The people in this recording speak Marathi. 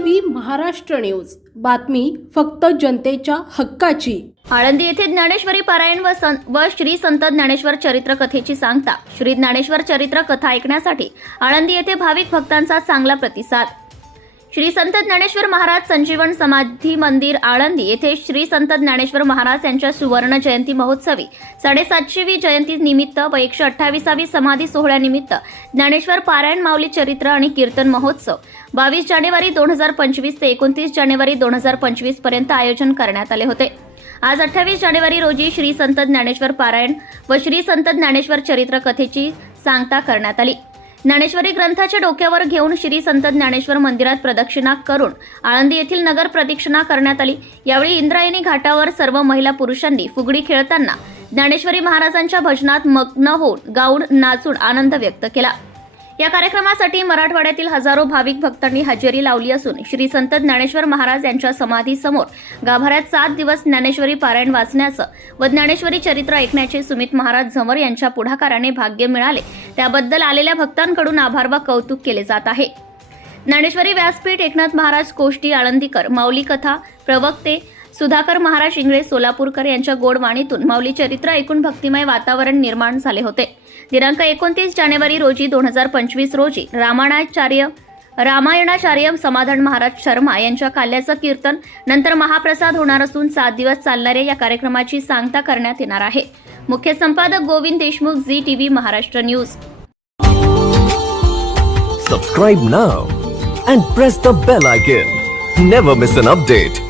TV Maharashtra news. बातमी फक्त जनतेच्या हक्काची. आळंदी येथे ज्ञानेश्वरी पारायण व सं व श्री संत ज्ञानेश्वर चरित्र कथेची सांगता. श्री ज्ञानेश्वर चरित्र कथा ऐकण्यासाठी आळंदी येथे भाविक भक्तांचा चांगला प्रतिसाद. श्री संत ज्ञानेश्वर महाराज संजीवन समाधी मंदिर आळंदी येथे श्री संत ज्ञानेश्वर महाराज यांच्या सुवर्ण जयंती महोत्सवी साडेसातशेवी जयंती निमित्त व एकशे अठ्ठावीसावी समाधी सोहळ्यानिमित्त ज्ञानेश्वर पारायण माऊली चरित्र आणि कीर्तन महोत्सव बावीस जानेवारी दोन हजार पंचवीस ते एकोणतीस जानेवारी दोन हजार पंचवीसपर्यंत आयोजन करण्यात आले होते. आज अठ्ठावीस जानेवारी रोजी श्री संत ज्ञानेश्वर पारायण व श्री संत ज्ञानेश्वर चरित्र कथेची सांगता करण्यात आली. ज्ञानेश्वरी ग्रंथाच्या डोक्यावर घेऊन श्री संत ज्ञानेश्वर मंदिरात प्रदक्षिणा करून आळंदी येथील नगर प्रदक्षिणा करण्यात आली. यावेळी इंद्रायणी घाटावर सर्व महिला पुरुषांनी फुगडी खेळताना ज्ञानेश्वरी महाराजांच्या भजनात मग्न होऊन गाऊन नाचून आनंद व्यक्त केला. या कार्यक्रमासाठी मराठवाड्यातील हजारो भाविक भक्तांनी हजेरी लावली असून श्री संत ज्ञानेश्वर महाराज यांच्या समाधीसमोर गाभाऱ्यात सात दिवस ज्ञानेश्वरी पारायण वाचण्याचं व ज्ञानेश्वरी चरित्र ऐकण्याचे सुमित महाराज झंवर यांच्या पुढाकाराने भाग्य मिळाले. त्याबद्दल आलेल्या भक्तांकडून आभार व कौतुक केले जात आहे. ज्ञानेश्वरी व्यासपीठ एकनाथ महाराज कोष्टी आळंदीकर माऊली कथा प्रवक्ते सुधाकर महाराज इंगळे सोलापूरकर यांच्या गोडवाणीतून माऊली चरित्र ऐकून भक्तिमय वातावरण निर्माण झाले होते. दिनांक एकोणतीस जानेवारी रोजी दोन हजार पंचवीस रोजी रामायणाचार्य रामायणाचार्य समाधान महाराज शर्मा यांच्या काल्याचं कीर्तन नंतर महाप्रसाद होणार असून सात दिवस चालणाऱ्या या कार्यक्रमाची सांगता करण्यात येणार आहे. मुख्य संपादक Govind Deshmukh Zee TV Maharashtra news. Subscribe now and press the bell icon never miss an update